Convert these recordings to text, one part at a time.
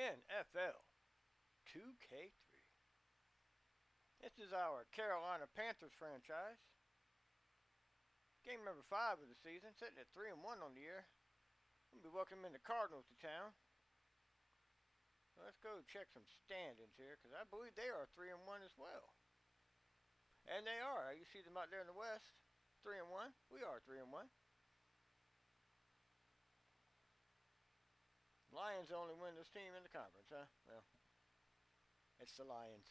NFL 2K3. This is our Carolina Panthers franchise. Game number 5 of the season, sitting at 3-1 on the year. We'll be welcoming the Cardinals to town. Well, let's go check some standings here, because I believe they are 3-1 as well. And they are. You see them out there in the West, 3-1. We are 3-1. Lions the only winless team in the conference, huh? Well, it's the Lions.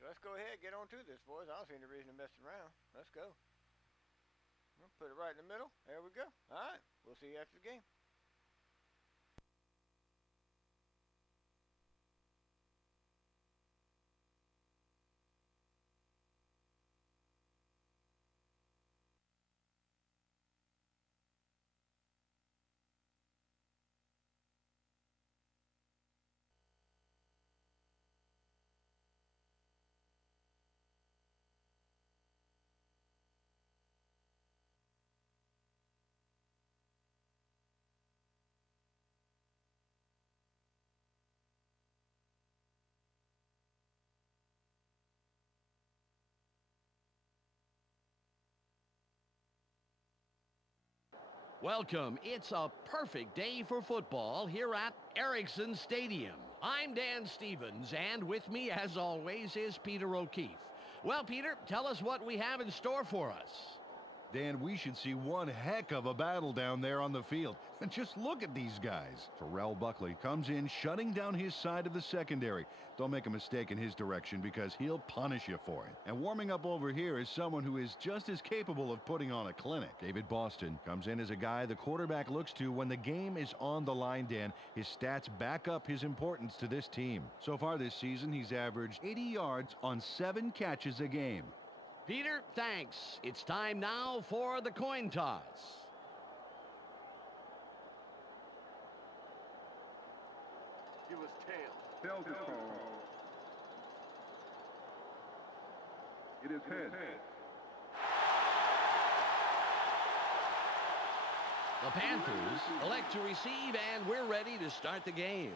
So let's go ahead and get on to this, boys. I don't see any reason to mess around. Let's go. We'll put it right in the middle. There we go. All right. We'll see you after the game. Welcome. It's a perfect day for football here at Erickson Stadium. I'm Dan Stevens, and with me, as always, is Peter O'Keefe. Well, Peter, tell us what we have in store for us. Dan, we should see one heck of a battle down there on the field. And just look at these guys. Terrell Buckley comes in, shutting down his side of the secondary. Don't make a mistake in his direction, because he'll punish you for it. And warming up over here is someone who is just as capable of putting on a clinic. David Boston comes in as a guy the quarterback looks to when the game is on the line, Dan. His stats back up his importance to this team. So far this season, he's averaged 80 yards on 7 catches a game. Peter, thanks. It's time now for the coin toss. Give us tail. Tails is called. It is head. The Panthers elect to receive, and we're ready to start the game.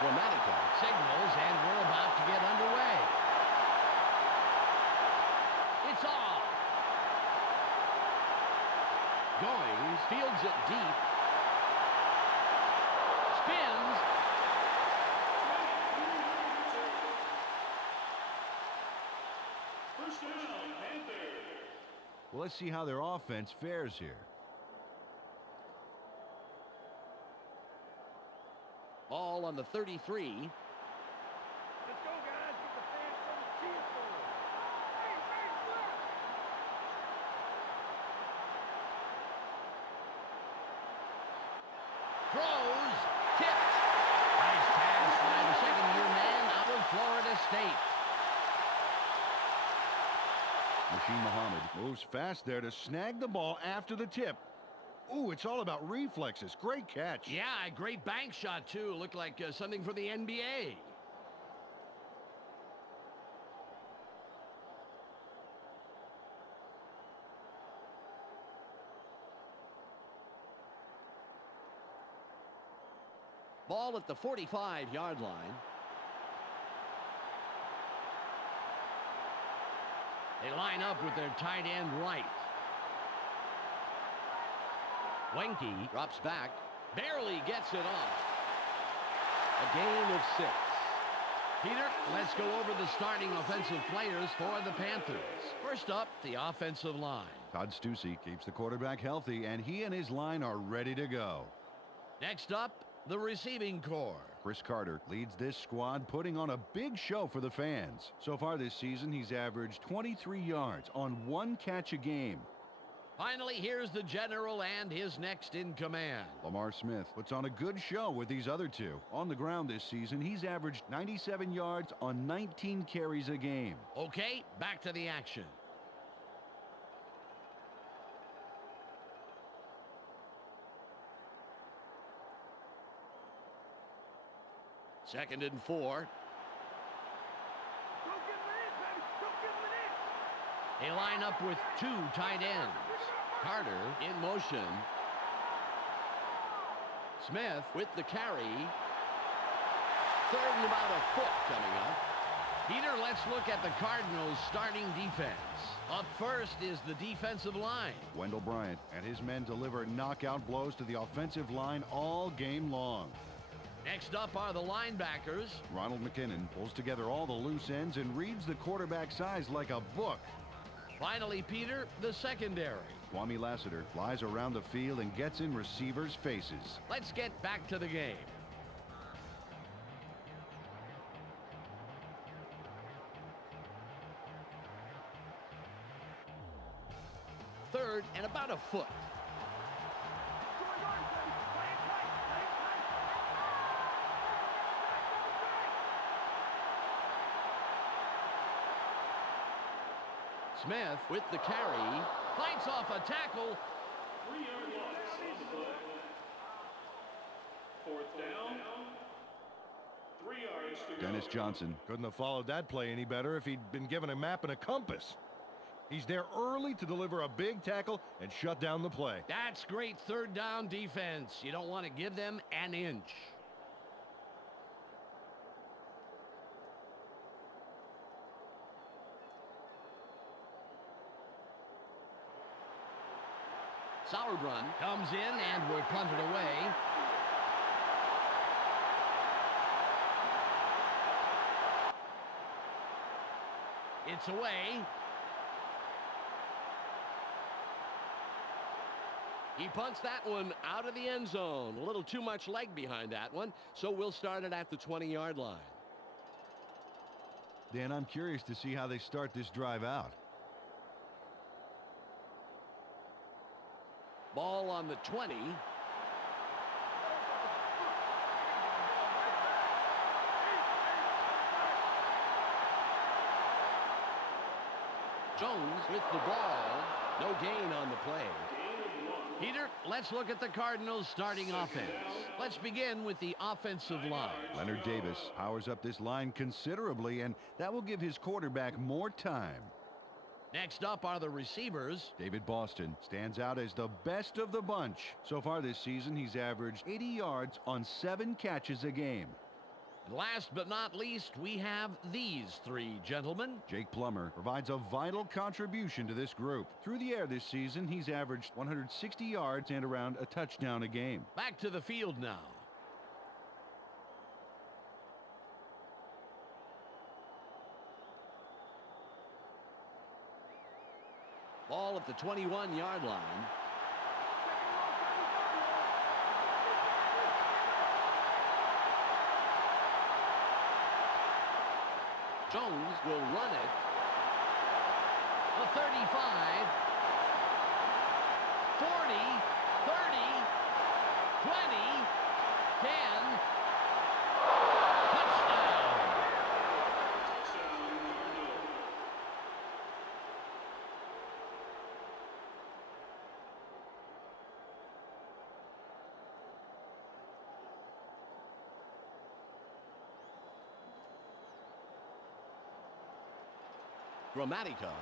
Dramatica signals, and we're about to get underway. It's off. Going, fields it deep. Spins. First down, Panthers. Well, let's see how their offense fares here. Ball on the 33. Let's go, guys. Get the fans some cheer for us. Throws. Tipped. Nice pass by the second-year man out of Florida State. Rasheed Muhammad moves fast there to snag the ball after the tip. Ooh, it's all about reflexes. Great catch. Yeah, a great bank shot, too. Looked like something from the NBA. Ball at the 45-yard line. They line up with their tight end right. Wenke drops back, barely gets it off. A gain of 6. Peter, let's go over the starting offensive players for the Panthers. First up, the offensive line. Todd Stussy keeps the quarterback healthy, and he and his line are ready to go. Next up, the receiving corps. Chris Carter leads this squad, putting on a big show for the fans. So far this season, he's averaged 23 yards on 1 catch a game. Finally, here's the general and his next in command. Lamar Smith puts on a good show with these other two. On the ground this season, he's averaged 97 yards on 19 carries a game. Okay, back to the action. 2nd and 4. They line up with 2 tight ends. Carter in motion. Smith with the carry. 3rd and about a foot coming up. Peter, let's look at the Cardinals' starting defense. Up first is the defensive line. Wendell Bryant and his men deliver knockout blows to the offensive line all game long. Next up are the linebackers. Ronald McKinnon pulls together all the loose ends and reads the quarterback's eyes like a book. Finally, Peter, the secondary. Kwame Lassiter flies around the field and gets in receivers' faces. Let's get back to the game. Third and about a foot. Smith with the carry. Fights off a tackle. 3-yard loss on the play. 4th down. 3 yards to go. Dennis Johnson. Couldn't have followed that play any better if he'd been given a map and a compass. He's there early to deliver a big tackle and shut down the play. That's great 3rd down defense. You don't want to give them an inch. Sauerbrunn comes in and we're punted away. It's away. He punts that one out of the end zone. A little too much leg behind that one, so we'll start it at the 20-yard line. Dan, I'm curious to see how they start this drive out. Ball on the 20. Jones with the ball. No gain on the play. Peter, let's look at the Cardinals' starting offense. Let's begin with the offensive line. Leonard Davis powers up this line considerably, and that will give his quarterback more time. Next up are the receivers. David Boston stands out as the best of the bunch. So far this season, he's averaged 80 yards on 7 catches a game. And last but not least, we have these 3 gentlemen. Jake Plummer provides a vital contribution to this group. Through the air this season, he's averaged 160 yards and around a touchdown a game. Back to the field now. Ball at the 21-yard line. Jones will run it. The 35, 40, 30, 20, 10. Touchdown. Gramatica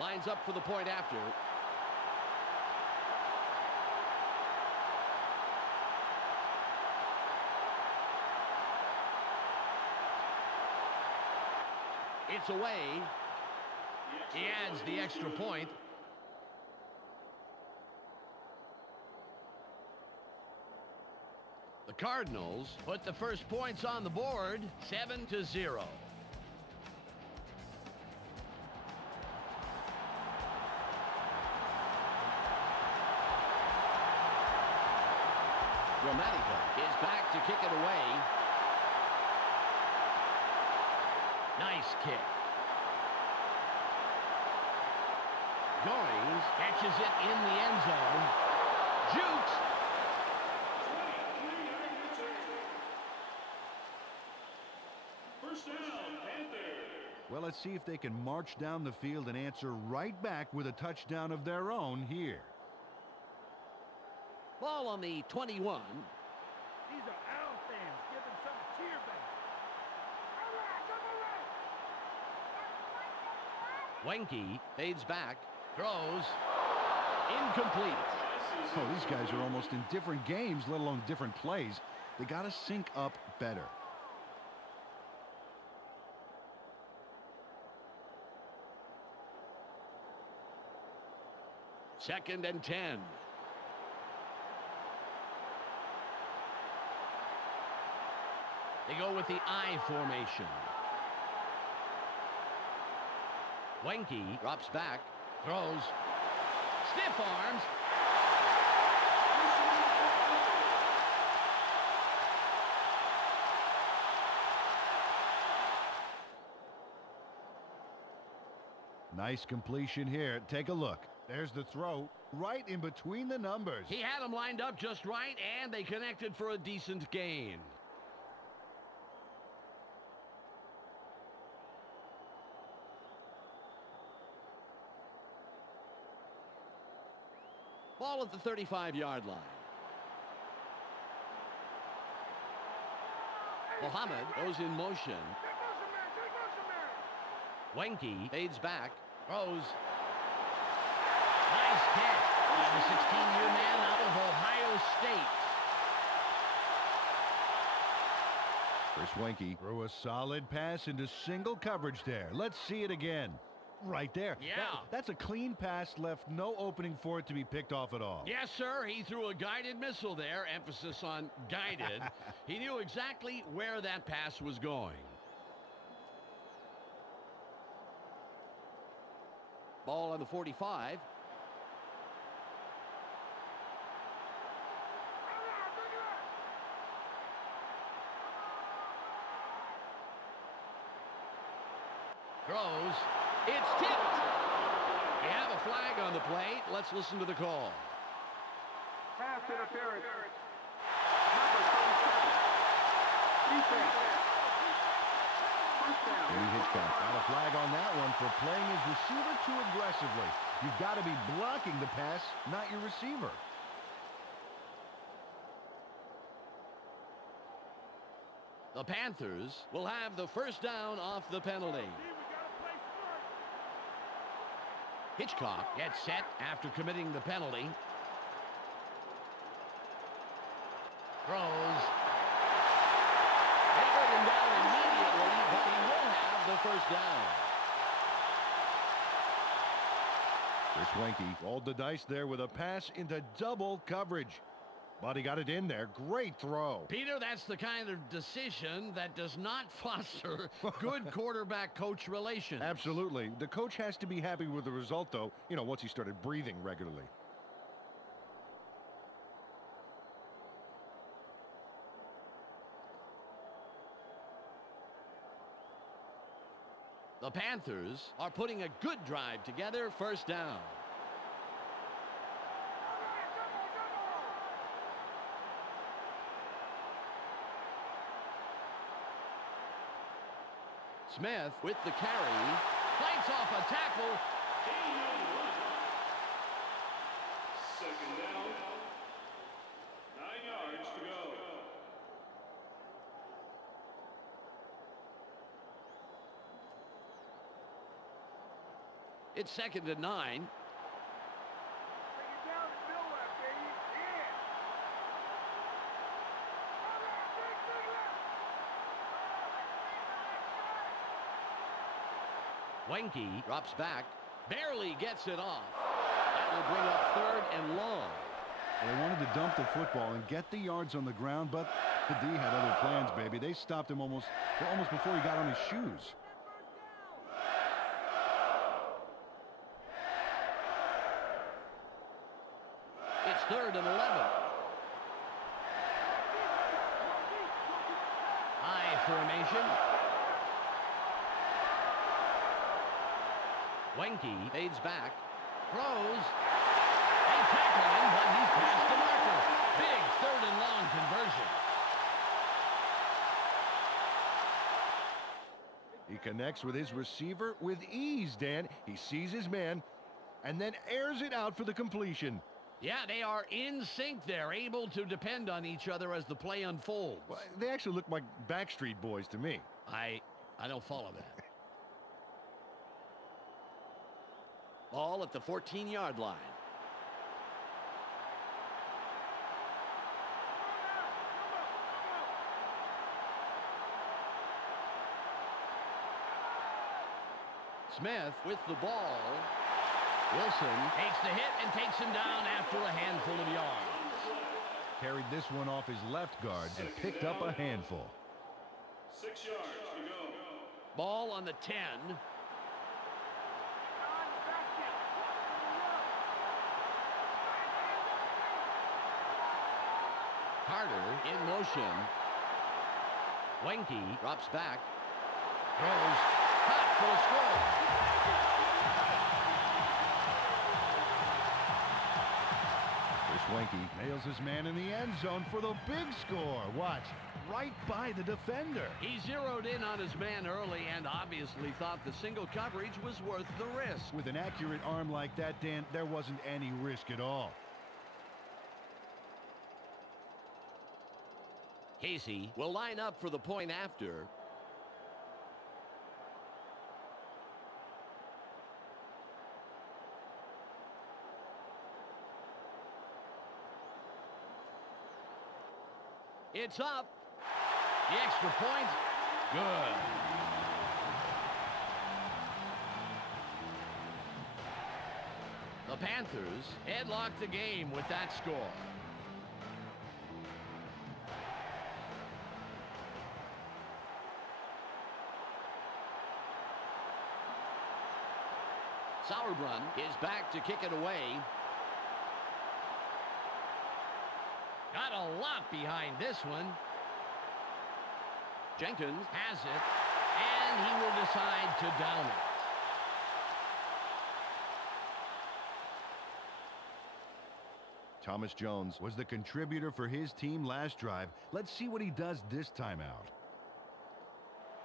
lines up for the point after. It's away. He adds the extra point. The Cardinals put the first points on the board, 7-0. Gramatica is back to kick it away. Nice kick. Goings catches it in the end zone. Jukes. First down, Panthers. Well, let's see if they can march down the field and answer right back with a touchdown of their own here. Ball on the 21. These are our fans giving some cheer back. Wenke fades back, throws, incomplete. Oh, these guys are almost in different games, let alone different plays. They got to sync up better. Second and 10. They go with the I formation. Wenke drops back, throws, stiff arms. Nice completion here. Take a look. There's the throw right in between the numbers. He had them lined up just right, and they connected for a decent gain. Ball at the 35-yard line. Mohammed goes in motion. Wenke fades back, throws. Nice catch by the 16-year man out of Ohio State. Chris Wenke threw a solid pass into single coverage there. Let's see it again. Right there. Yeah. That's a clean pass, left no opening for it to be picked off at all. Yes, sir. He threw a guided missile there. Emphasis on guided. He knew exactly where that pass was going. Ball on the 45. Throws. It's tipped. We have a flag on the plate. Let's listen to the call. Pass interference. Number 37. Defense. First down. Maybe Hitchcock got a flag on that one for playing his receiver too aggressively. You've got to be blocking the pass, not your receiver. The Panthers will have the first down off the penalty. Hitchcock gets set after committing the penalty. Throws. They bring him down immediately, but he will have the first down. Chris Wenke Rolled the dice there with a pass into double coverage. But he got it in there. Great throw. Peter, that's the kind of decision that does not foster good quarterback-coach relations. Absolutely. The coach has to be happy with the result, though, once he started breathing regularly. The Panthers are putting a good drive together, first down. Smith with the carry, fights off a tackle. Second down. 9 yards to go. It's second and 9. Bring it down and fill that, baby. Wenke drops back, barely gets it off. That will bring up third and long. Well, they wanted to dump the football and get the yards on the ground, but the D had other plans, baby. They stopped him almost before he got on his shoes. It's third and 11. I formation. Wenke fades back, throws. They tackle him, but he's past the marker. Big third and long conversion. He connects with his receiver with ease, Dan. He sees his man and then airs it out for the completion. Yeah, they are in sync there, able to depend on each other as the play unfolds. Well, they actually look like Backstreet Boys to me. I don't follow that. Ball at the 14-yard line. Smith with the ball. Wilson takes the hit and takes him down after a handful of yards. Carried this one off his left guard and picked up a handful. 6 yards to go. Ball on the 10. Carter in motion. Wenke drops back. Throws. Caught for a score. Chris Wenke nails his man in the end zone for the big score. Watch, right by the defender. He zeroed in on his man early and obviously thought the single coverage was worth the risk. With an accurate arm like that, Dan, there wasn't any risk at all. Casey will line up for the point after. It's up. The extra point. Good. The Panthers headlock the game with that score. Sauerbrunn is back to kick it away. Got a lot behind this one. Jenkins has it, and he will decide to down it. Thomas Jones was the contributor for his team last drive. Let's see what he does this time out.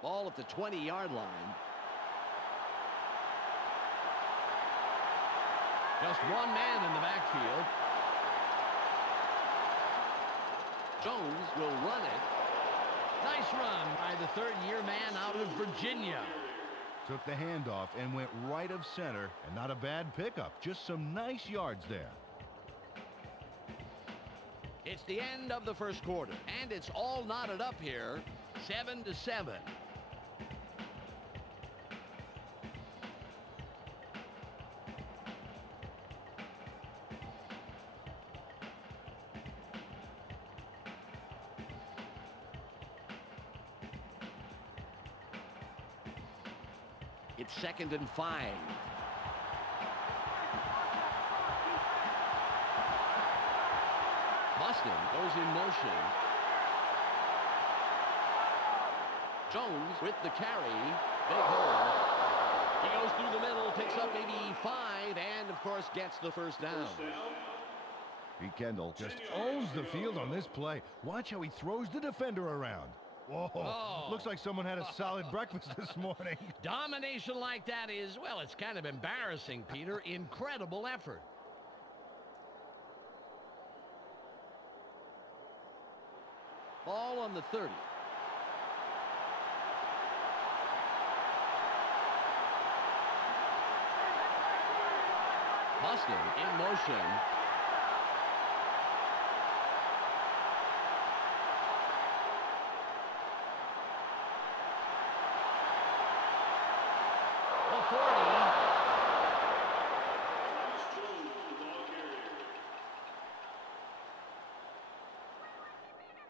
Ball at the 20-yard line. Just one man in the backfield. Jones will run it. Nice run by the third-year man out of Virginia. Took the handoff and went right of center, and not a bad pickup. Just some nice yards there. It's the end of the first quarter, and it's all knotted up here, 7-7. It's 2nd and 5. Boston goes in motion. Jones with the carry. Big hole. He goes through the middle, picks up maybe 5, and of course gets the first down. Pete Kendall just owns the field on this play. Watch how he throws the defender around. Whoa, Oh. Looks like someone had a solid breakfast this morning. Domination like that is, well, it's kind of embarrassing, Peter. Incredible effort. Ball on the 30. Boston in motion. The 40.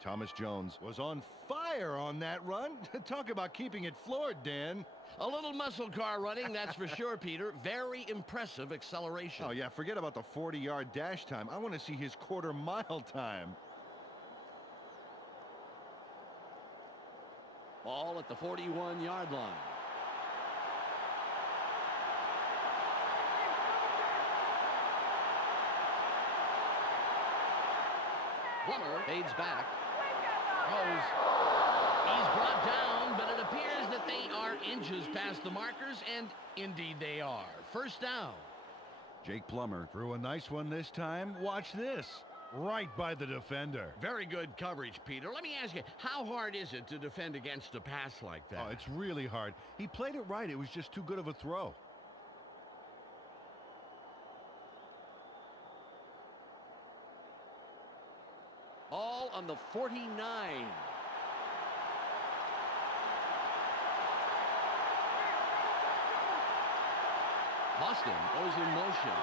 Thomas Jones was on fire on that run. Talk about keeping it floored, Dan. A little muscle car running, that's for sure, Peter. Very impressive acceleration. Oh, yeah, forget about the 40-yard dash time. I want to see his quarter-mile time. Ball at the 41-yard line. Plummer fades back. Throws. He's brought down, but it appears that they are inches past the markers, and indeed they are. First down. Jake Plummer threw a nice one this time. Watch this. Right by the defender. Very good coverage, Peter. Let me ask you, how hard is it to defend against a pass like that? Oh, it's really hard. He played it right. It was just too good of a throw. on the 49. Boston goes in motion.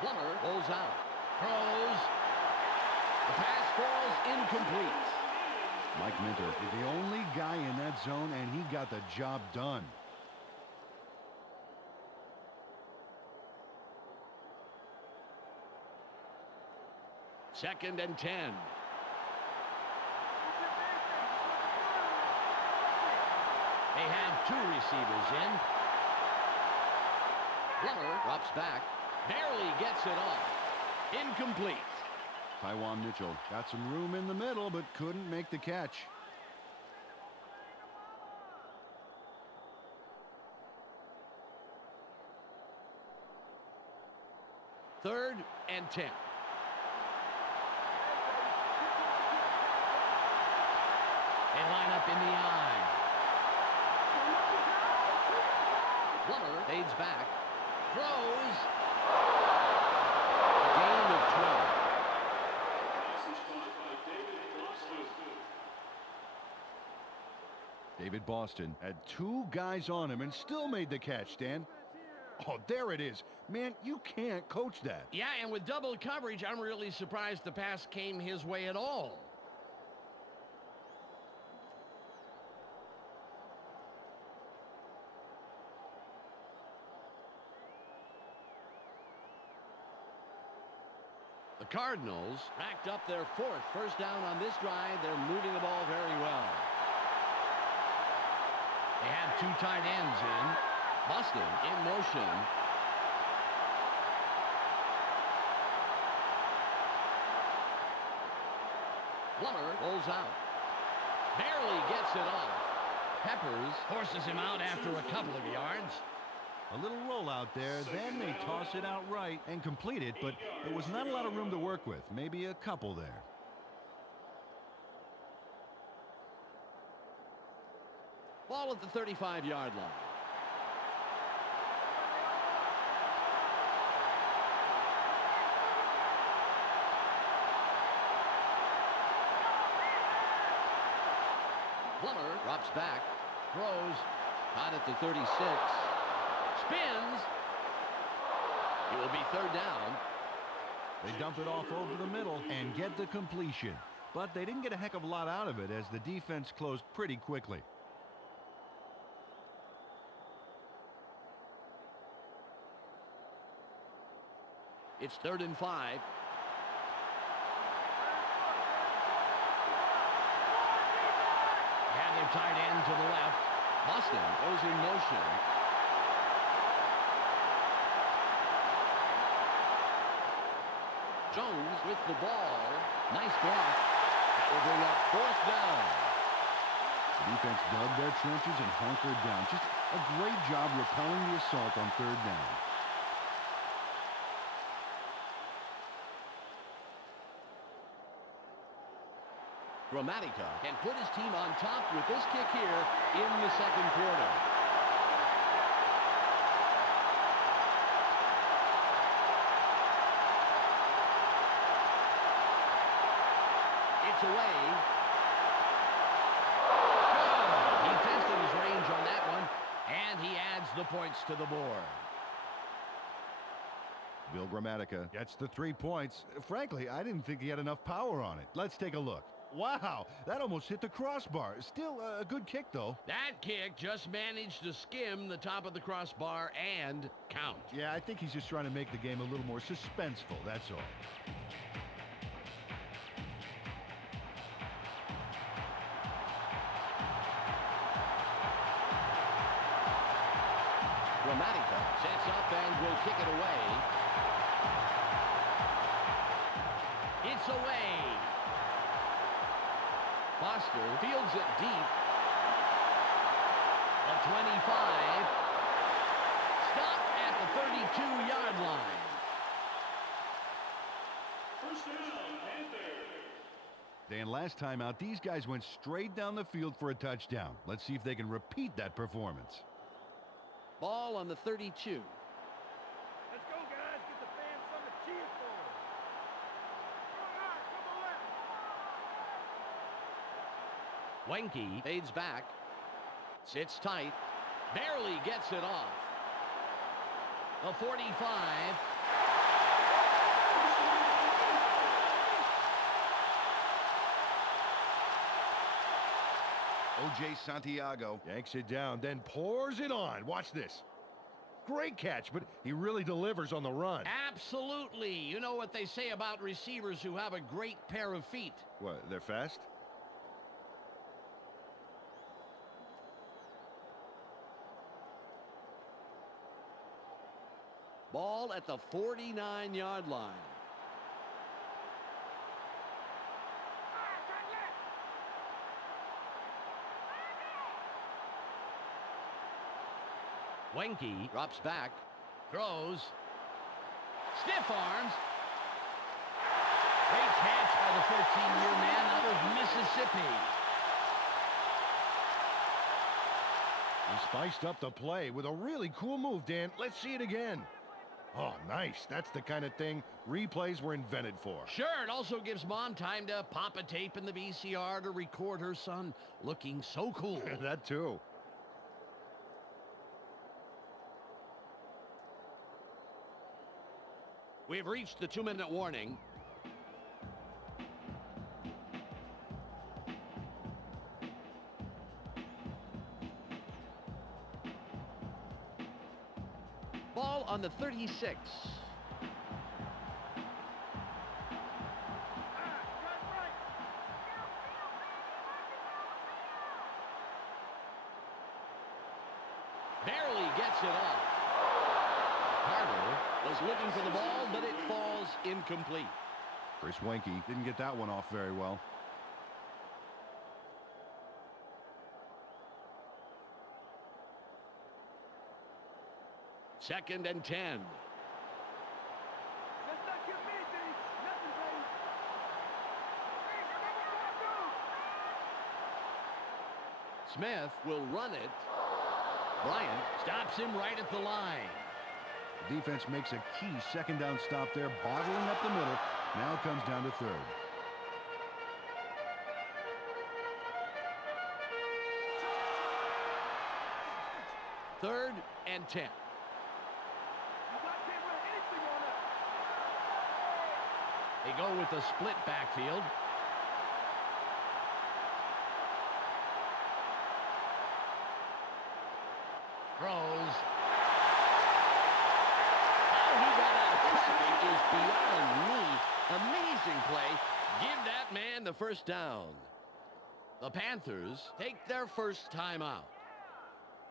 Plummer rolls out. Throws. The pass falls incomplete. Mike Minter is the only guy in that zone, and he got the job done. Second and 10. They have two receivers in. Plummer drops back. Barely gets it off. Incomplete. Taiwan Mitchell got some room in the middle, but couldn't make the catch. Third and 10. They line up in the eye. Plummer fades back. Throws. A gain of 12. David Boston had two guys on him and still made the catch, Dan. Oh, there it is. Man, you can't coach that. Yeah, and with double coverage, I'm really surprised the pass came his way at all. The Cardinals racked up their fourth first down on this drive. They're moving the ball very well. They have two tight ends in. Boston in motion. Plummer rolls out. Barely gets it off. Peppers forces him out after a couple of yards. A little rollout there, then they toss it out right and complete it, but there was not a lot of room to work with. Maybe a couple there. Ball at the 35-yard line. Plummer drops back, throws, caught at the 36, spins. It will be third down. They dump it off over the middle and get the completion. But they didn't get a heck of a lot out of it as the defense closed pretty quickly. It's 3rd and 5. And their tight end to the left. Boston goes in motion. Jones with the ball. Nice block. That will bring up 4th down. The defense dug their trenches and hunkered down. Just a great job repelling the assault on 3rd down. Gramatica can put his team on top with this kick here in the 2nd quarter. It's away. Good. He tested his range on that one, and he adds the points to the board. Bill Gramatica gets the 3 points. Frankly, I didn't think he had enough power on it. Let's take a look. Wow, that almost hit the crossbar. Still a good kick, though. That kick just managed to skim the top of the crossbar and count. Yeah, I think he's just trying to make the game a little more suspenseful, that's all. Gramatica sets up and will kick it away. It's away. Foster fields it deep. The 25. Stopped at the 32-yard line. First down, Panthers. Dan, last time out, these guys went straight down the field for a touchdown. Let's see if they can repeat that performance. Ball on the 32. Wenke fades back. Sits tight. Barely gets it off. The 45. O.J. Santiago Yanks it down, then pours it on. Watch this. Great catch, but he really delivers on the run. Absolutely. You know what they say about receivers who have a great pair of feet. What, they're fast? Ball at the 49-yard line. Wenke drops back, throws, stiff arms. Great catch by the 14-year man out of Mississippi. He spiced up the play with a really cool move, Dan. Let's see it again. Oh, nice. That's the kind of thing replays were invented for. Sure, it also gives Mom time to pop a tape in the VCR to record her son looking so cool. That too. We've reached the 2-minute warning. Ball on the 36. Barely gets it off. Carter was looking for the ball, but it falls incomplete. Chris Wenke didn't get that one off very well. Second and 10. Let's not get me, D. Nothing, baby. Smith will run it. Bryant stops him right at the line. The defense makes a key second down stop there, bottling up the middle. Now comes down to third. Third and 10. They go with the split backfield. Throws. How he got out of traffic is beyond me. Amazing play. Give that man the first down. The Panthers take their first time out.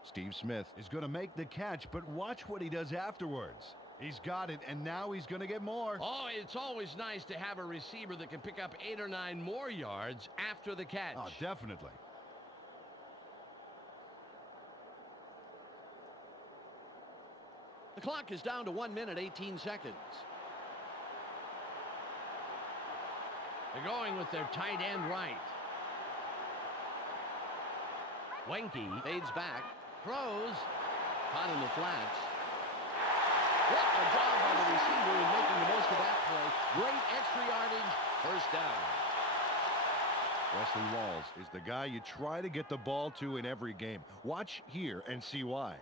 Steve Smith is going to make the catch, but watch what he does afterwards. He's got it, and now he's going to get more. Oh, it's always nice to have a receiver that can pick up 8 or 9 more yards after the catch. Oh, definitely. The clock is down to 1 minute, 18 seconds. They're going with their tight end right. Wenke fades back, throws, caught in the flats. What a job by the receiver in making the most of that play. Great extra yardage, first down. Wesley Walls is the guy you try to get the ball to in every game. Watch here and see why.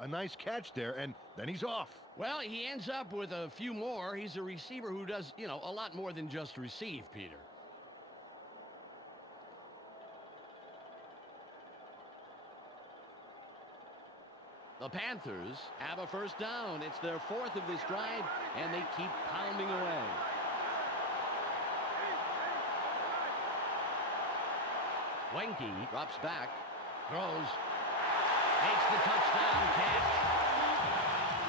A nice catch there, and then he's off. Well, he ends up with a few more. He's a receiver who does, a lot more than just receive, Peter. The Panthers have a first down. It's their 4th of this drive, and they keep pounding away. Wenke drops back, throws, makes the touchdown catch.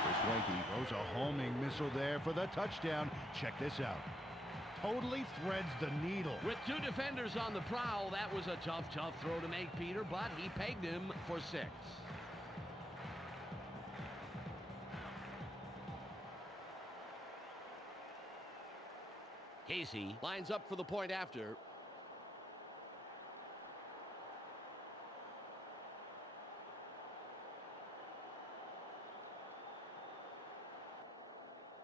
Chris Wenke throws a homing missile there for the touchdown. Check this out. Totally threads the needle. With 2 defenders on the prowl, that was a tough throw to make, Peter, but he pegged him for 6. Casey lines up for the point after.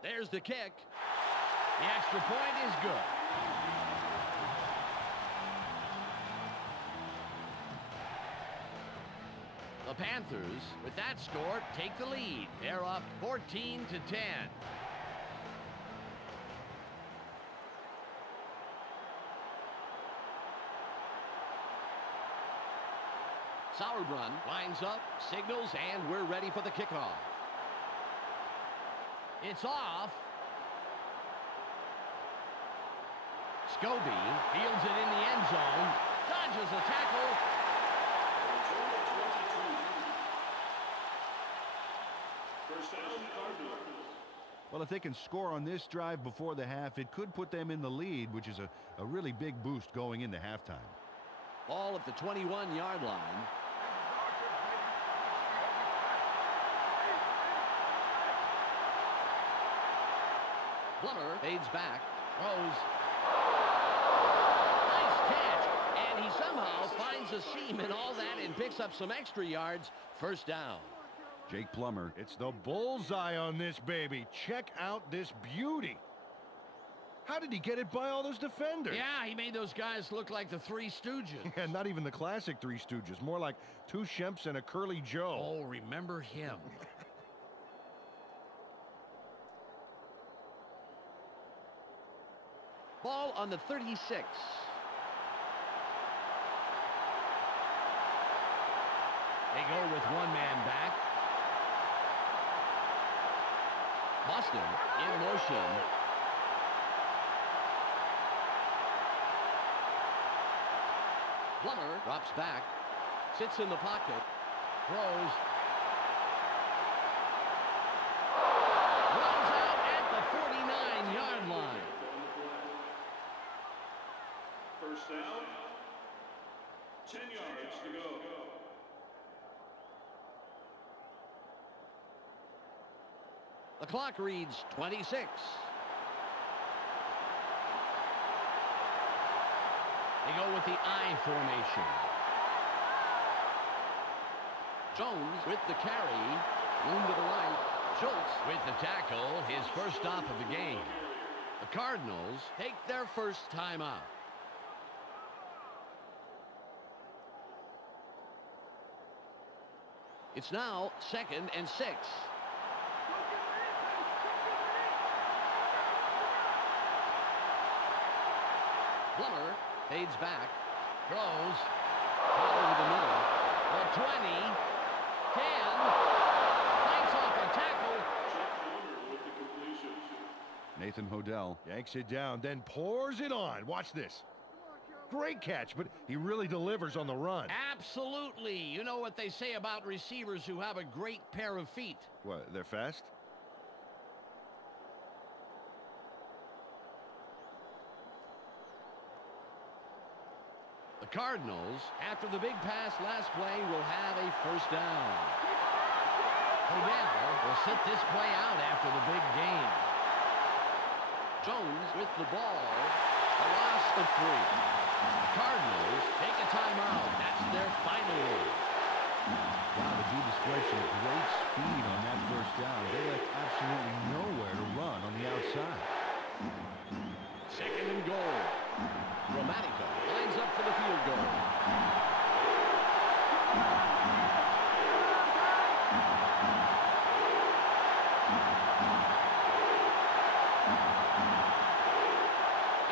There's the kick. The extra point is good. Panthers, with that score, take the lead. They're up 14-10. Sauerbrunn lines up, signals, and we're ready for the kickoff. It's off. Scobie fields it in the end zone, dodges a tackle. First down, Cardinals. Well, if they can score on this drive before the half, it could put them in the lead, which is a really big boost going into halftime. Ball at the 21-yard line. Plummer fades back, throws. Nice catch, and he somehow finds a seam in all that and picks up some extra yards. First down. Jake Plummer. It's the bullseye on this baby. Check out this beauty. How did he get it by all those defenders? Yeah, he made those guys look like the Three Stooges. And not even the classic Three Stooges. More like two Shemps and a Curly Joe. Oh, remember him. Ball on the 36. They go with one man back. Boston in motion. Plummer drops back, sits in the pocket, throws. Runs out at the 49-yard line. First down, 10 yards to go. The clock reads 26. They go with the I formation. Jones with the carry. Room to the right. Schultz with the tackle. His first stop of the game. The Cardinals take their first time out. It's now 2nd and 6. Plummer fades back, throws, over the middle, the 20, 10, fights off a tackle. Nathan Hodel. Yanks it down, then pours it on. Watch this. Great catch, but he really delivers on the run. Absolutely. You know what they say about receivers who have a great pair of feet. What, they're fast? The Cardinals, after the big pass last play, will have a first down. Hodel will sit this play out after the big gain. Jones with the ball, a loss of 3. The Cardinals take a timeout. That's their final word. Wow, the D displayed some great speed on that first down. They left absolutely nowhere to run on the outside. 2nd and goal. Romanica lines up for the field goal.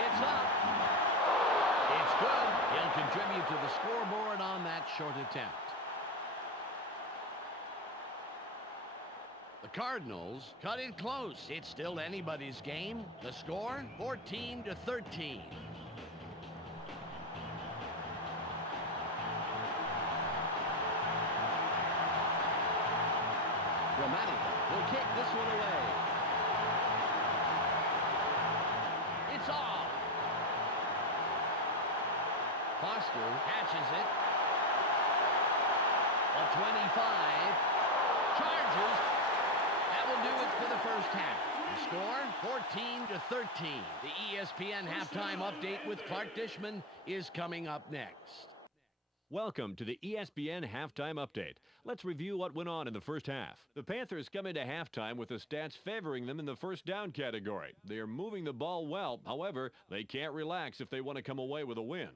It's up. It's good. He'll contribute to the scoreboard on that short attempt. The Cardinals cut it close. It's still anybody's game. The score, 14-13. Romanica will kick this one away. It's off. Foster catches it. A 25. Charges. That will do it for the first half. The score, 14-13. The ESPN halftime update with Clark Dishman is coming up next. Welcome to the ESPN Halftime Update. Let's review what went on in the first half. The Panthers come into halftime with the stats favoring them in the first down category. They are moving the ball well. However, they can't relax if they want to come away with a win.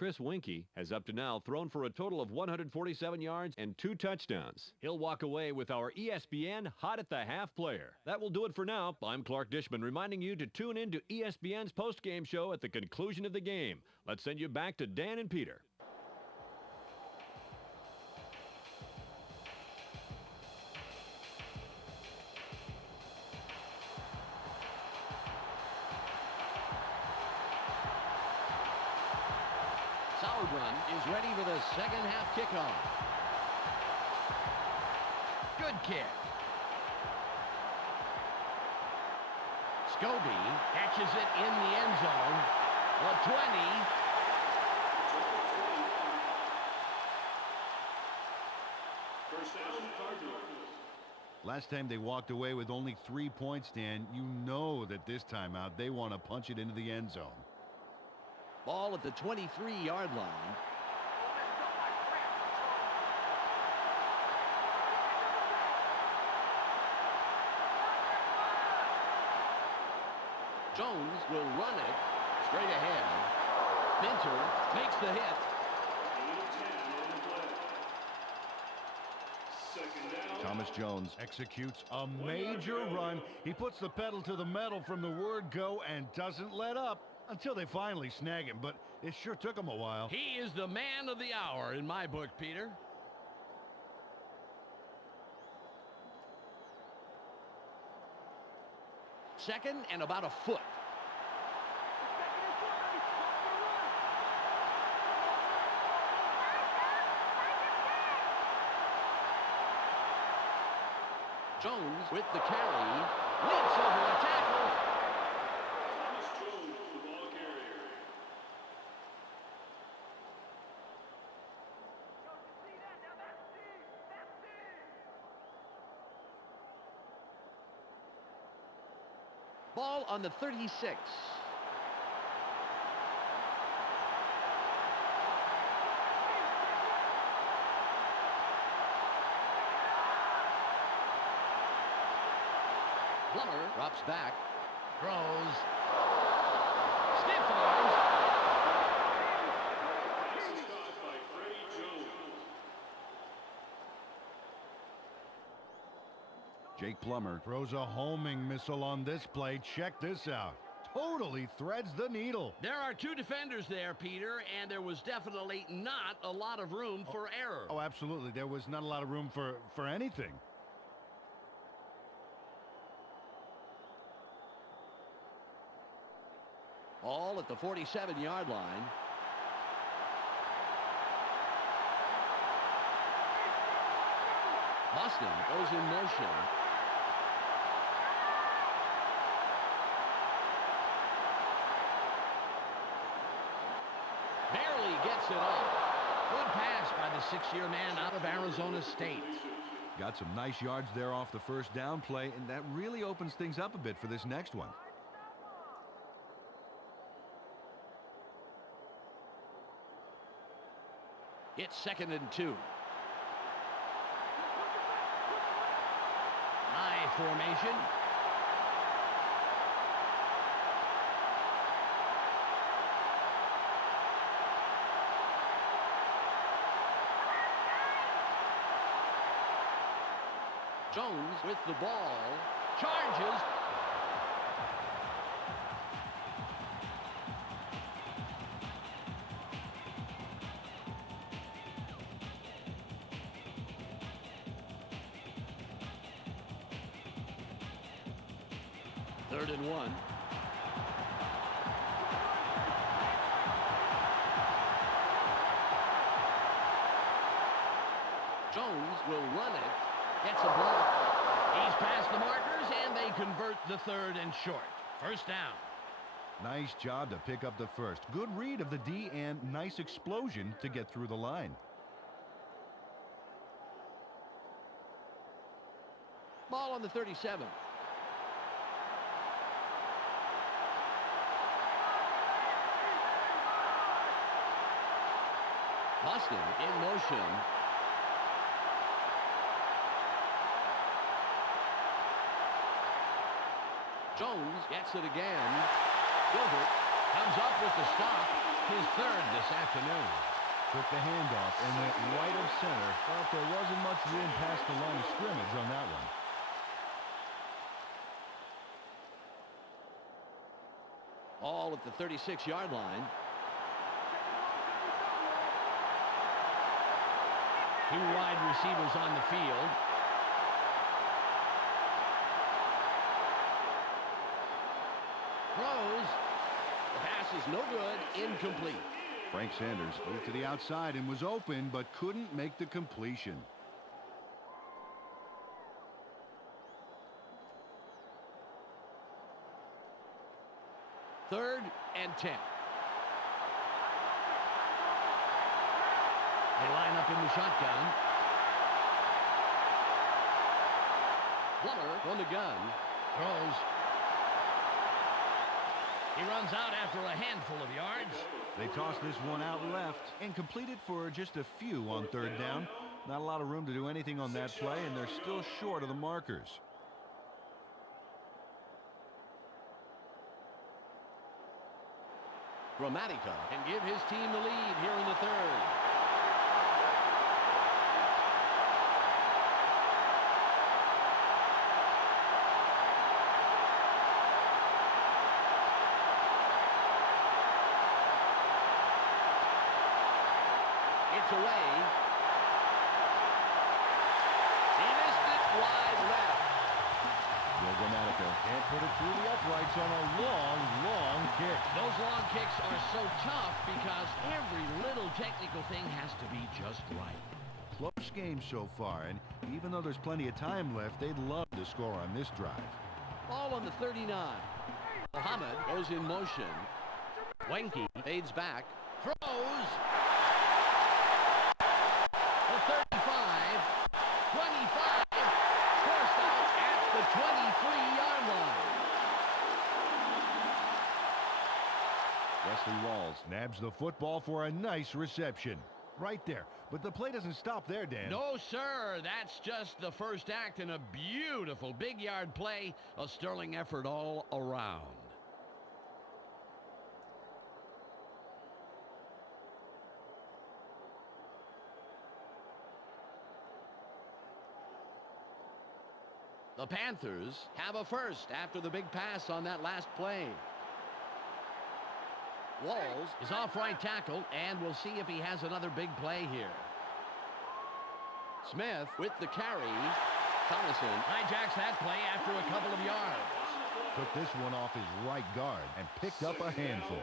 Chris Winkie has up to now thrown for a total of 147 yards and 2 touchdowns. He'll walk away with our ESPN Hot at the Half player. That will do it for now. I'm Clark Dishman reminding you to tune in to ESPN's postgame show at the conclusion of the game. Let's send you back to Dan and Peter. Sauerbrunn is ready for the second half kickoff. Good kick. Scobie catches it in the end zone. The 20. First down, Cardinals. Last time they walked away with only 3 points, Dan. You know that this time out they want to punch it into the end zone. Ball at the 23-yard line. Jones will run it straight ahead. Minter makes the hit. Thomas Jones executes a major run. He puts the pedal to the metal from the word go and doesn't let up until they finally snag him, but it sure took him a while. He is the man of the hour in my book, Peter. Second and about a foot. Jones with the carry, leaps over a tackle. Thomas Jones, the ball carrier. Ball on the 36. Plummer drops back, throws, stiff arms. Pass is caught by Freddie Jones. Jake Plummer throws a homing missile on this play. Check this out. Totally threads the needle. There are 2 defenders there, Peter, and there was definitely not a lot of room for error. Oh, absolutely. There was not a lot of room for anything. All at the 47-yard line. Boston goes in motion. Barely gets it off. Good pass by the 6-year man out of Arizona State. Got some nice yards there off the first down play, and that really opens things up a bit for this next one. It's 2nd and 2. High formation. Jones with the ball. Charges. Third and 1. Jones will run it. Gets a block. He's past the markers, and they convert the 3rd and short. First down. Nice job to pick up the first. Good read of the D and nice explosion to get through the line. Ball on the 37. Boston in motion. Jones gets it again. Gilbert Comes up with the stop. His third this afternoon. Took the handoff and went right of center, but there wasn't much room past the line of scrimmage on that one. All at the 36-yard line. Two wide receivers on the field. Throws. The pass is no good. Incomplete. Frank Sanders moved to the outside and was open, but couldn't make the completion. Third and 10. They line up in the shotgun. Plummer on the gun. Throws. He runs out after a handful of yards. They tossed this one out left and completed for just a few on third down. Not a lot of room to do anything on that play, and they're still short of the markers. Gramatica can give his team the lead here in the third. It's away. He missed it wide left. Will Gramatica can't put it through the uprights on a long kick. Those long kicks are so tough because every little technical thing has to be just right. Close game so far, and even though there's plenty of time left, they'd love to score on this drive. Ball on the 39. Muhammad goes in motion. Wenke fades back. Throws. The 35. 25. Forced out at the 23-yard line. Wesley Walls nabs the football for a nice reception. Right there. But the play doesn't stop there, Dan. No, sir. That's just the first act in a beautiful big yard play. A sterling effort all around. The Panthers have a first after the big pass on that last play. Walls is off right tackle, and we'll see if he has another big play here. Smith with the carry. Thomason hijacks that play after a couple of yards. Took this one off his right guard and picked up a handful.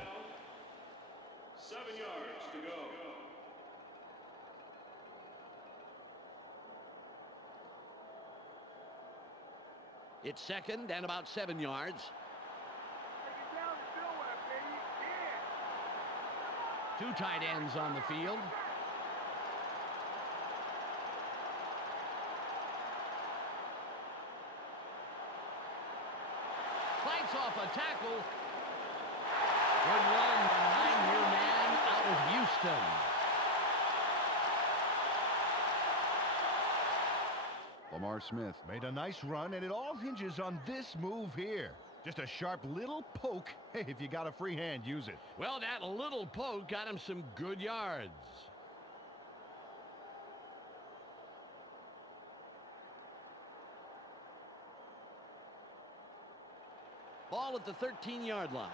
7 yards to go. It's second and about 7 yards. Two tight ends on the field. Fights off a tackle. Good run, the 9-year man out of Houston. Lamar Smith made a nice run, and it all hinges on this move here. Just a sharp little poke. Hey, if you got a free hand, use it. Well, that little poke got him some good yards. Ball at the 13-yard line.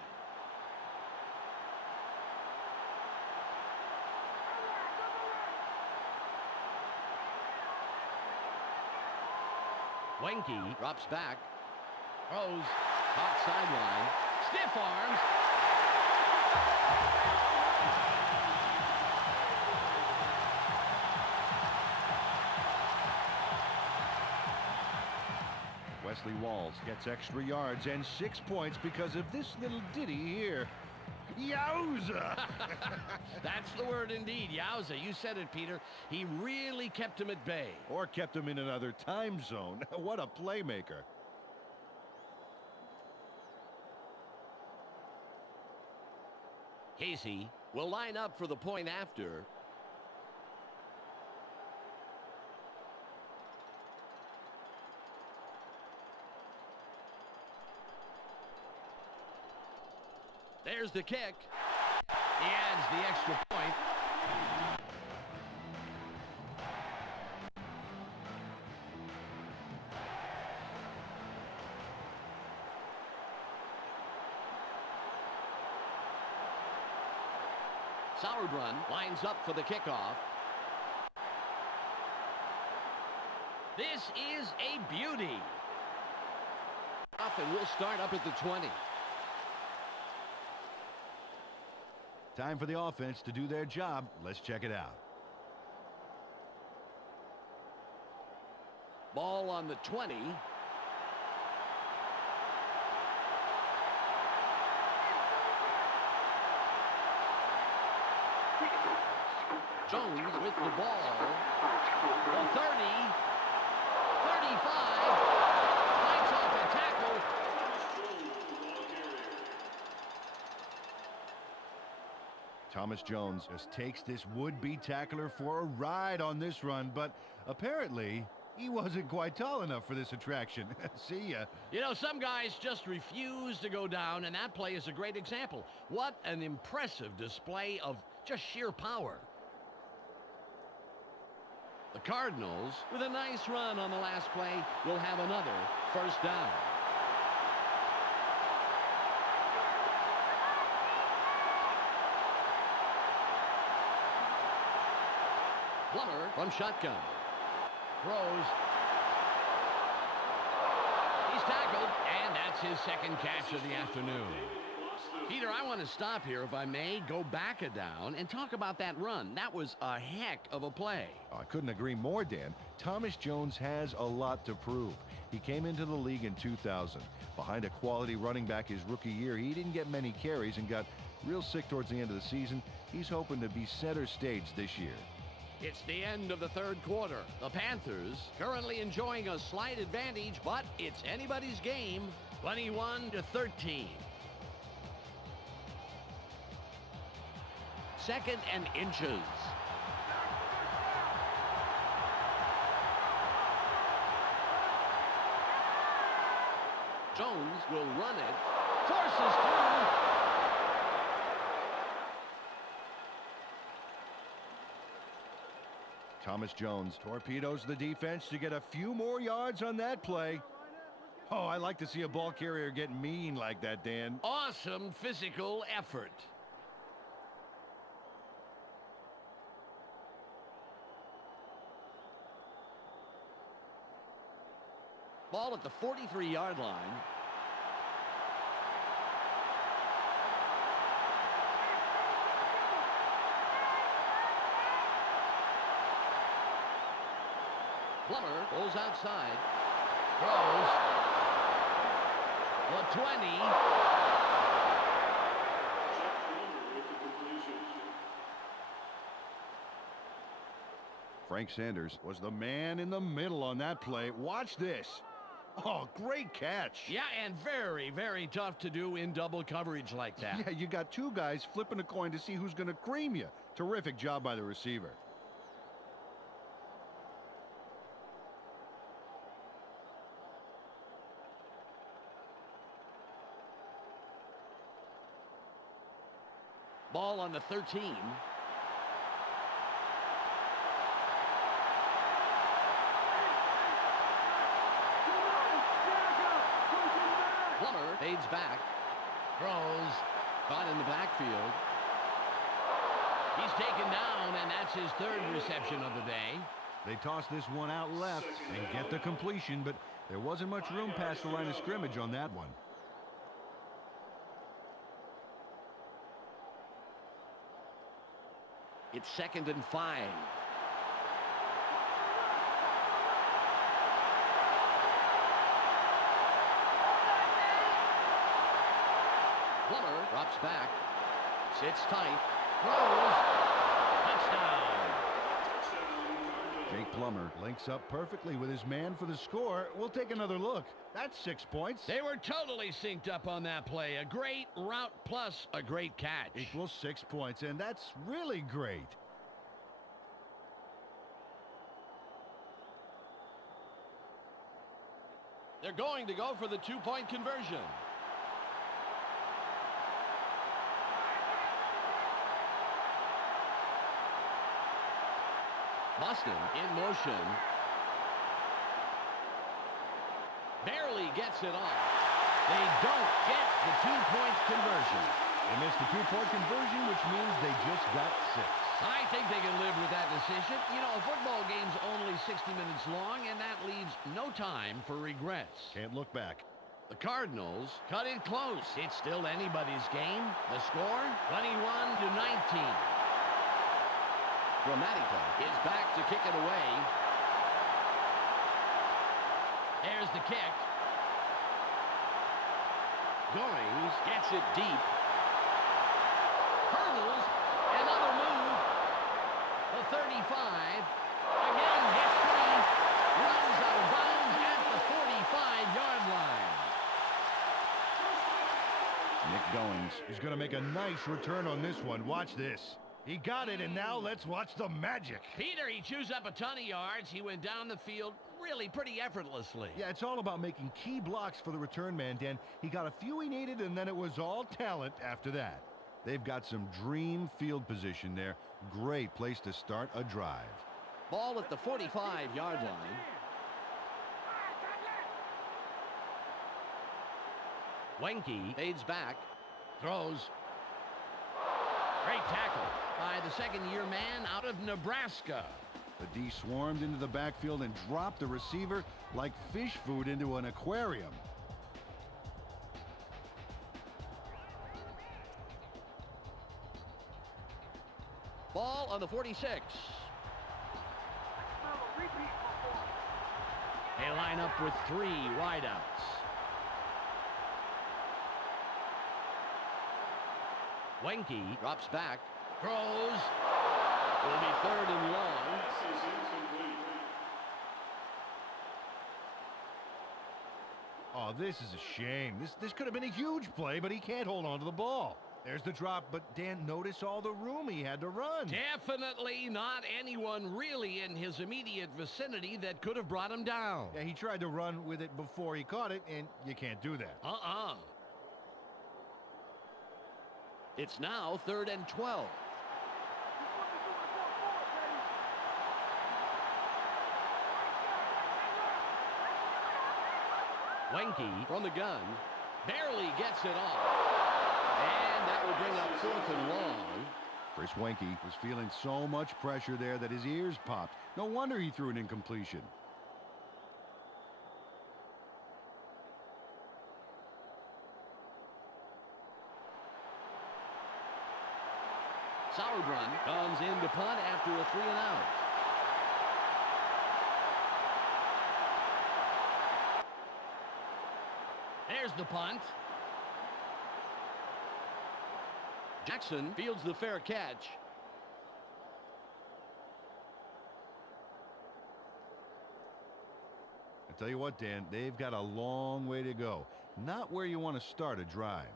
Wenke drops back. Throws. Caught sideline. Stiff arms. Wesley Walls gets extra yards and 6 points because of this little ditty here. Yowza! That's the word indeed, yowza. You said it, Peter. He really kept him at bay. Or kept him in another time zone. What a playmaker. Casey will line up for the point after. There's the kick. He adds the extra point. Sauerbrunn lines up for the kickoff. This is a beauty. And we'll start up at the 20. Time for the offense to do their job. Let's check it out. Ball on the 20. Jones with the ball. The 30. 35. Fights off a tackle. Thomas Jones just takes this would-be tackler for a ride on this run, but apparently he wasn't quite tall enough for this attraction. See ya. You know, some guys just refuse to go down, and that play is a great example. What an impressive display of just sheer power. The Cardinals, with a nice run on the last play, will have another first down. Plummer from shotgun. Throws. He's tackled, and that's his second catch of the afternoon. Peter, I want to stop here, if I may, go back a down, and talk about that run. That was a heck of a play. Oh, I couldn't agree more, Dan. Thomas Jones has a lot to prove. He came into the league in 2000. Behind a quality running back his rookie year, he didn't get many carries and got real sick towards the end of the season. He's hoping to be center stage this year. It's the end of the third quarter. The Panthers currently enjoying a slight advantage, but it's anybody's game. 21-13. Second and inches. Jones will run it. Forces through. Thomas Jones torpedoes the defense to get a few more yards on that play. Oh, I like to see a ball carrier get mean like that, Dan. Awesome physical effort. Ball at the 43-yard line. Plummer goes outside. Throws. The 20. Frank Sanders was the man in the middle on that play. Watch this. Oh, great catch. Yeah, and very, very tough to do in double coverage like that. Yeah, you got two guys flipping a coin to see who's going to cream you. Terrific job by the receiver. Ball on the 13. Plummer fades back. Throws. Caught in the backfield. He's taken down, and that's his third reception of the day. They toss this one out left and get the completion, but there wasn't much room past the line of scrimmage on that one. It's 2nd and 5. Plummer drops back. Sits tight. Throws. Touchdown. Jake Plummer links up perfectly with his man for the score. We'll take another look. That's 6 points. They were totally synced up on that play. A great route plus a great catch. Equals 6 points, and that's really great. They're going to go for the two-point conversion. Boston in motion. Barely gets it off. They don't get the 2-point conversion. They missed the 2-point conversion, which means they just got 6. I think they can live with that decision. You know, a football game's only 60 minutes long, and that leaves no time for regrets. Can't look back. The Cardinals cut it close. It's still anybody's game. The score, 21-19. Gramatica is back to kick it away. There's the kick. Goings gets it deep. Hurdles. Another move. The 35. Again hits free. Runs out of bounds at the 45-yard line. Nick Goings is going to make a nice return on this one. Watch this. He got it, and now let's watch the magic. Peter, he chews up a ton of yards. He went down the field really pretty effortlessly. Yeah, it's all about making key blocks for the return man, Dan. He got a few he needed, and then it was all talent after that. They've got some dream field position there. Great place to start a drive. Ball at the 45-yard line. Wenke fades back. Throws. Great tackle by the second-year man out of Nebraska. The D swarmed into the backfield and dropped the receiver like fish food into an aquarium. Ball on the 46. They line up with 3 wideouts. Wenke drops back, throws. Will be 3rd and long. Pass is incomplete. Oh, this is a shame. This could have been a huge play, but he can't hold on to the ball. There's the drop, but Dan, notice all the room he had to run. Definitely not anyone really in his immediate vicinity that could have brought him down. Yeah, he tried to run with it before he caught it, and you can't do that. It's now 3rd and 12. Wenke from the gun barely gets it off. And that will bring up 4th and long. Chris Wenke was feeling so much pressure there that his ears popped. No wonder he threw an incompletion. Sauerbrunn comes in to punt after a 3-and-out. There's the punt. Jackson fields the fair catch. I tell you what, Dan, they've got a long way to go. Not where you want to start a drive.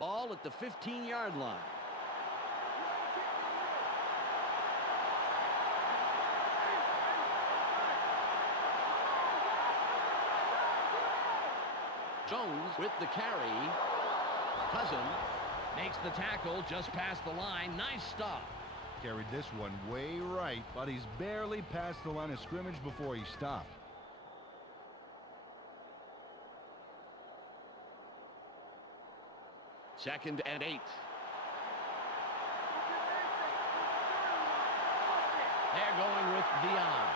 Ball at the 15-yard line. Jones with the carry. Cousin makes the tackle just past the line. Nice stop. Carried this one way right, but he's barely past the line of scrimmage before he stopped. Second and 8. They're going with Dion.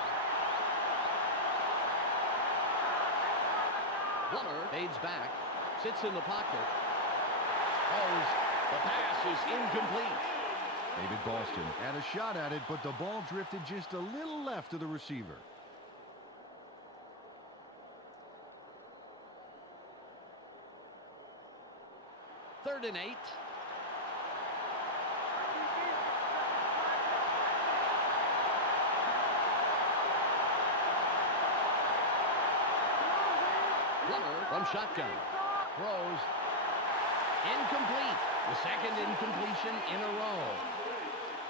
Plummer fades back, sits in the pocket. Throws. The pass is incomplete. David Boston had a shot at it, but the ball drifted just a little left of the receiver. Third and 8. Plummer from shotgun. Throws. Incomplete. The second incompletion in a row.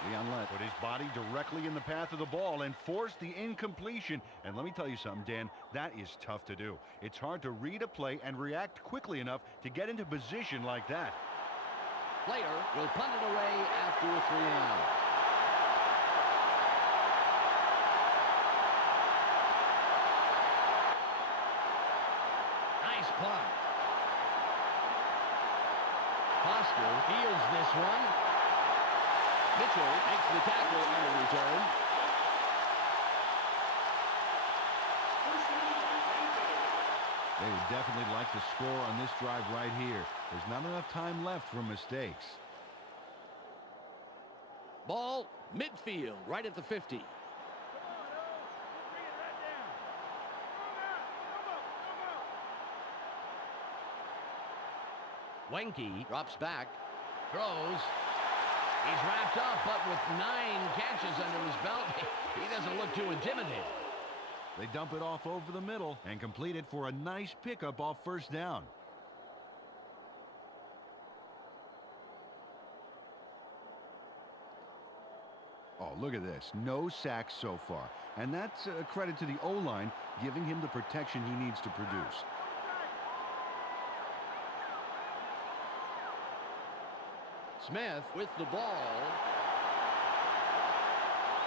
Leon Lett put his body directly in the path of the ball and forced the incompletion. And let me tell you something, Dan, that is tough to do. It's hard to read a play and react quickly enough to get into position like that. Player will punt it away after a 3-and-out. Nice punt. Foster fields this one. Mitchell makes the tackle on the return. They would definitely like to score on this drive right here. There's not enough time left for mistakes. Ball midfield, right at the 50. Wenke drops back, throws. He's wrapped up, but with 9 catches under his belt, he doesn't look too intimidated. They dump it off over the middle and complete it for a nice pickup off first down. Oh, look at this. No sacks so far. And that's a credit to the O-line, giving him the protection he needs to produce. Smith with the ball.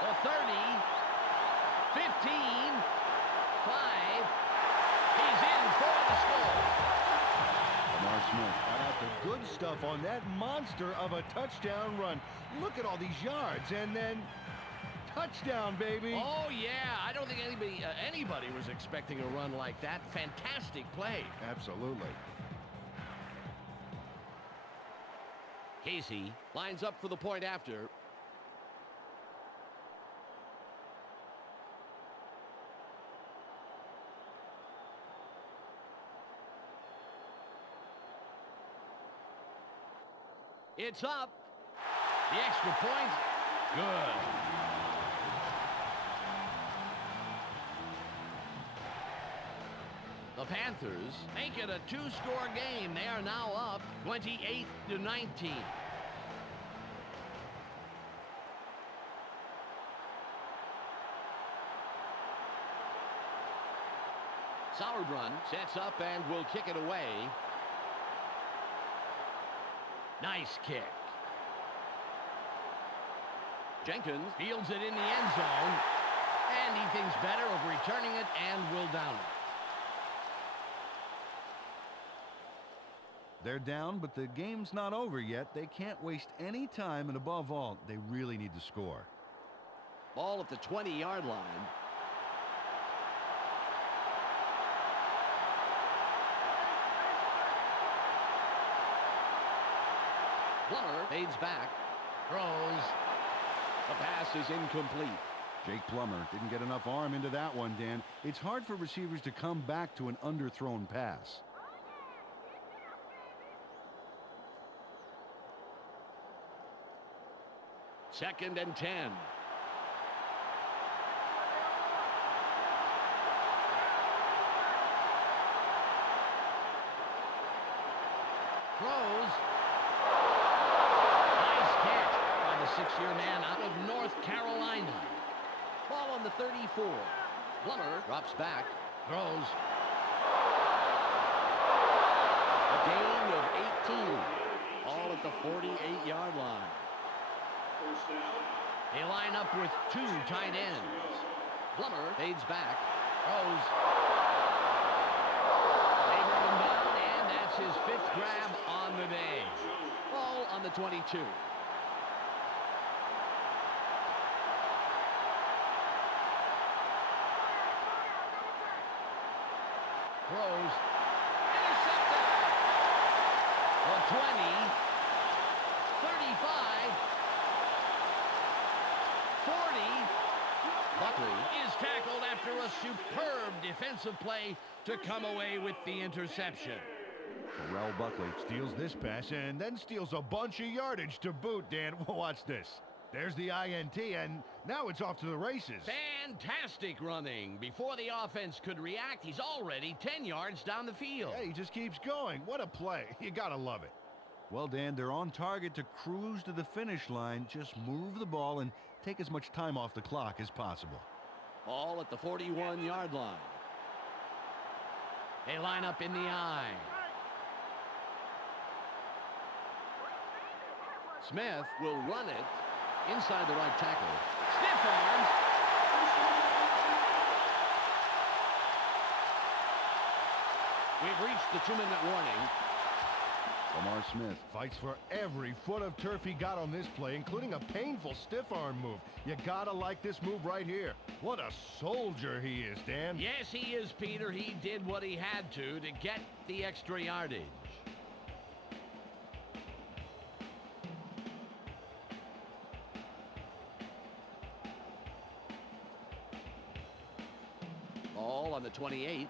The 30, 15, 5. He's in for the score. Lamar Smith Got out the good stuff on that monster of a touchdown run. Look at all these yards, and then touchdown, baby. Oh, yeah. I don't think anybody was expecting a run like that. Fantastic play. Absolutely. Casey lines up for the point after. It's up. The extra point. Good. The Panthers make it a 2-score game. They are now up 28-19. Sauerbrunn sets up and will kick it away. Nice kick. Jenkins fields it in the end zone, and he thinks better of returning it and will down it. They're down, but the game's not over yet. They can't waste any time, and above all, they really need to score. Ball at the 20-yard line. Plummer fades back, throws. The pass is incomplete. Jake Plummer didn't get enough arm into that one, Dan. It's hard for receivers to come back to an underthrown pass. Second and 10. Throws. Nice catch by the 6-year man out of North Carolina. Ball on the 34. Plummer drops back, throws. A gain of 18. All at the 48-yard line. They line up with 2 tight ends. Plummer fades back, throws. They bring him down, and that's his 5th grab on the day. Ball on the 22. Throws. Intercepted. The 20. 35. 40. Buckley is tackled after a superb defensive play to come away with the interception. Terrell Buckley Steals this pass and then steals a bunch of yardage to boot, Dan. Watch this. There's the INT, and now it's off to the races. Fantastic running. Before the offense could react, he's already 10 yards down the field. Yeah, he just keeps going. What a play. You gotta love it. Well, Dan, they're on target to cruise to the finish line. Just move the ball and take as much time off the clock as possible. Ball at the 41-yard line. They line up in the I. Smith will run it inside the right tackle. Stiff arms. We've reached the 2-minute warning. Lamar Smith. Fights for every foot of turf he got on this play, including a painful stiff arm move. You gotta like this move right here. What a soldier he is, Dan. Yes, he is, Peter. He did what he had to get the extra yardage. Ball on the 28.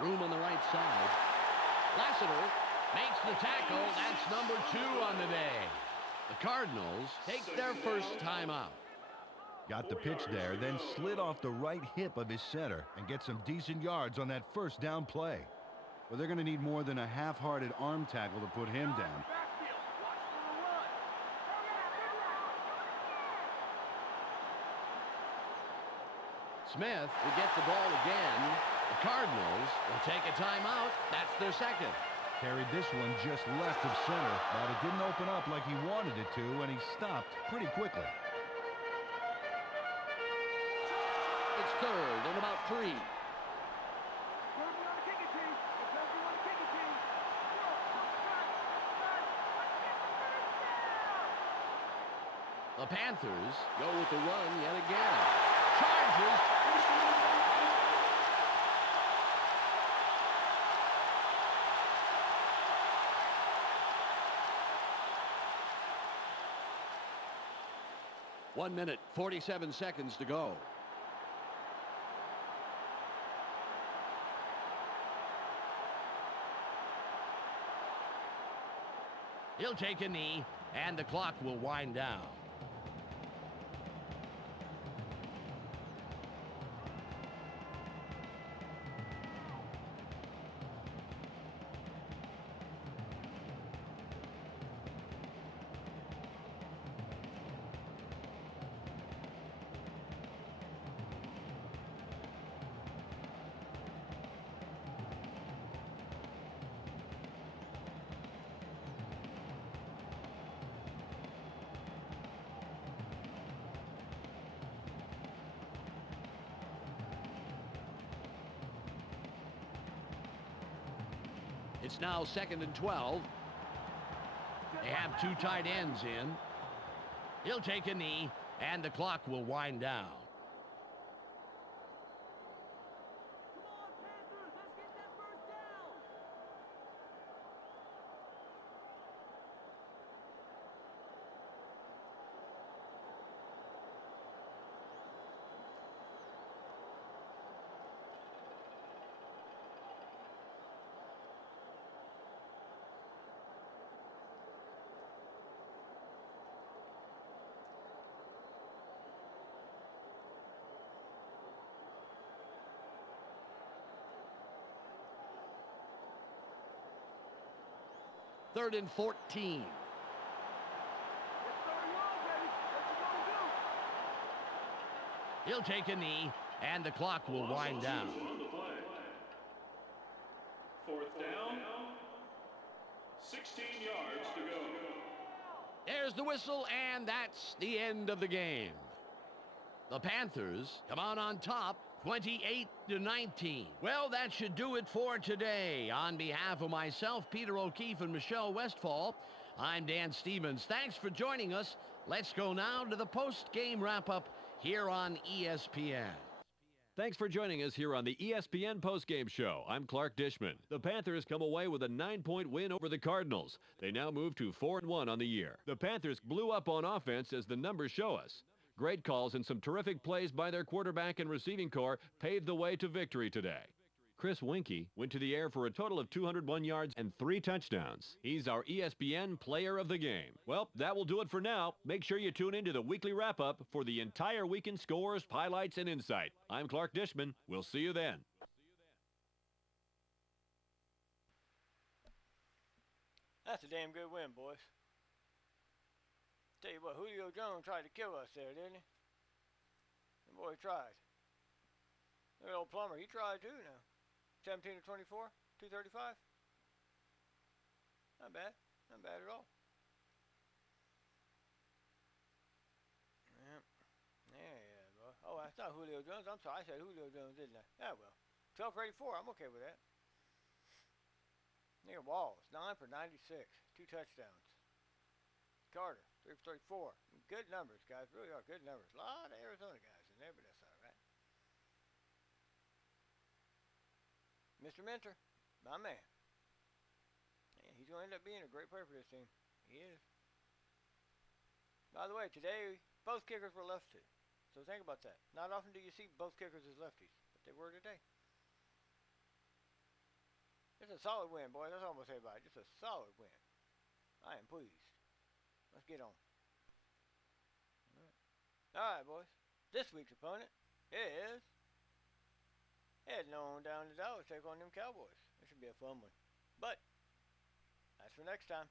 Room on the right side. Lassiter makes the tackle. That's number 2 on the day. The Cardinals take their first timeout. Got the pitch there, then slid off the right hip of his center and get some decent yards on that first down play. But they're going to need more than a half-hearted arm tackle to put him down. Smith will get the ball again. The Cardinals will take a timeout. That's their second. Carried this one just left of center, but it didn't open up like he wanted it to, and he stopped pretty quickly. It's third and about 3. The Panthers go with the run yet again. Chargers. One minute, 47 seconds to go. He'll take a knee, and the clock will wind down. It's now 2nd and 12. They have 2 tight ends in. He'll take a knee, and the clock will wind down. Third and 14. He'll take a knee, and the clock will wind down. On the play. 4th down. 16 yards to go. There's the whistle, and that's the end of the game. The Panthers come out on top, 28-19. Well, that should do it for today. On behalf of myself, Peter O'Keefe, and Michelle Westfall, I'm Dan Stevens. Thanks for joining us. Let's go now to the post-game wrap-up here on ESPN. Thanks for joining us here on the ESPN postgame show. I'm Clark Dishman. The Panthers come away with a 9-point win over the Cardinals. They now move to 4-1 on the year. The Panthers blew up on offense, as the numbers show us. Great calls and some terrific plays by their quarterback and receiving corps paved the way to victory today. Chris Winkie went to the air for a total of 201 yards and 3 touchdowns. He's our ESPN Player of the Game. Well, that will do it for now. Make sure you tune into the weekly wrap-up for the entire weekend scores, highlights, and insight. I'm Clark Dishman. We'll see you then. That's a damn good win, boys. Tell you what, Julio Jones tried to kill us there, didn't he? And boy, he tried. That old Plummer, he tried too now. 17 to 24, 235. Not bad. Not bad at all. not Julio Jones. I'm sorry, I said Julio Jones, didn't I? Yeah, well. 12 for 84. I'm okay with that. Near Walls, 9 for 96. 2 touchdowns. Carter, 3 for 34. Good numbers, guys. Really are good numbers. A lot of Arizona guys in there, but that's all right. Mr. Mentor, my man. Man, he's going to end up being a great player for this team. He is. By the way, today, both kickers were lefty. So think about that. Not often do you see both kickers as lefties, but they were today. It's a solid win, boys. That's all I'm going to say about it. Just a solid win. I am pleased. Let's get on. All right, boys. This week's opponent is heading on down to Dallas to take on them Cowboys. This should be a fun one. But that's for next time.